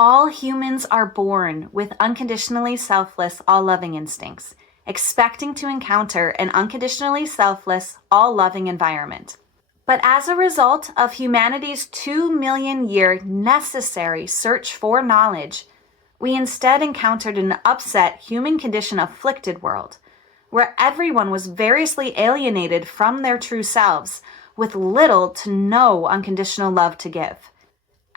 All humans are born with unconditionally selfless, all-loving instincts, expecting to encounter an unconditionally selfless, all-loving environment. But as a result of humanity's 2 million-year necessary search for knowledge, we instead encountered an upset, human condition afflicted world, where everyone was variously alienated from their true selves, with little to no unconditional love to give.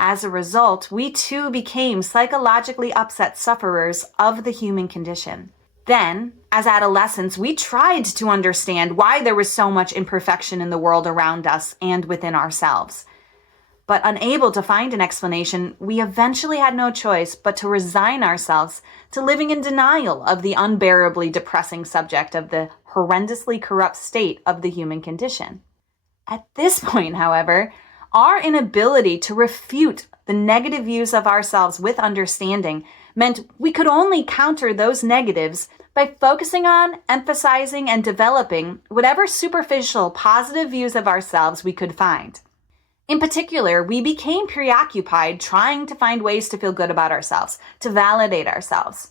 As a result, we too became psychologically upset sufferers of the human condition. Then, as adolescents, we tried to understand why there was so much imperfection in the world around us and within ourselves. But unable to find an explanation, we eventually had no choice but to resign ourselves to living in denial of the unbearably depressing subject of the horrendously corrupt state of the human condition. At this point, however, our inability to refute the negative views of ourselves with understanding meant we could only counter those negatives by focusing on, emphasizing, and developing whatever superficial positive views of ourselves we could find. In particular, we became preoccupied trying to find ways to feel good about ourselves, to validate ourselves,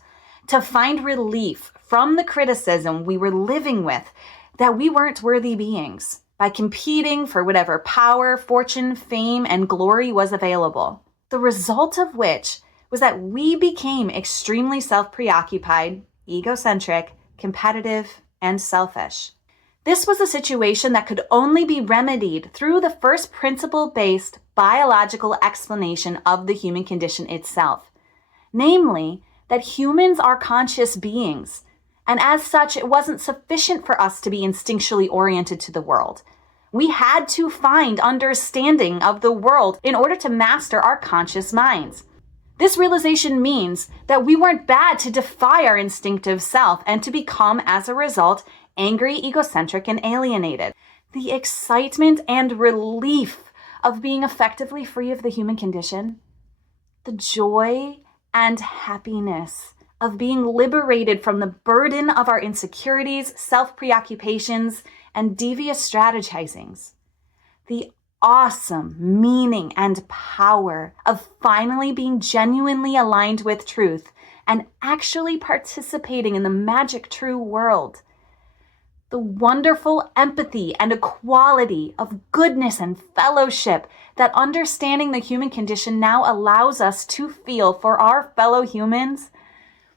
to find relief from the criticism we were living with that we weren't worthy beings, by competing for whatever power, fortune, fame, and glory was available. The result of which was that we became extremely self-preoccupied, egocentric, competitive, and selfish. This was a situation that could only be remedied through the first principle-based biological explanation of the human condition itself. Namely, that humans are conscious beings, and as such, it wasn't sufficient for us to be instinctually oriented to the world. We had to find understanding of the world in order to master our conscious minds. This realization means that we weren't bad to defy our instinctive self and to become, as a result, angry, egocentric, and alienated. The excitement and relief of being effectively free of the human condition, the joy and happiness of being liberated from the burden of our insecurities, self-preoccupations, and devious strategizings, the awesome meaning and power of finally being genuinely aligned with truth and actually participating in the magic true world, the wonderful empathy and equality of goodness and fellowship that understanding the human condition now allows us to feel for our fellow humans,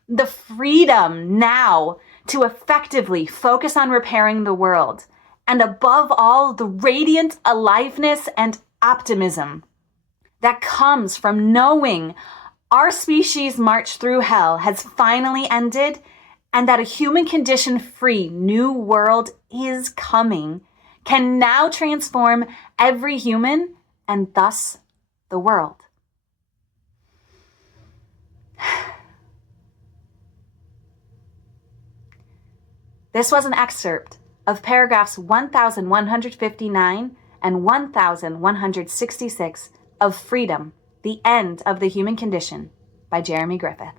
the freedom now to effectively focus on repairing the world, and above all, the radiant aliveness and optimism that comes from knowing our species' march through hell has finally ended and that a human condition-free new world is coming, can now transform every human and thus the world. This was an excerpt of paragraphs 1159 and 1166 of Freedom, the End of the Human Condition by Jeremy Griffith.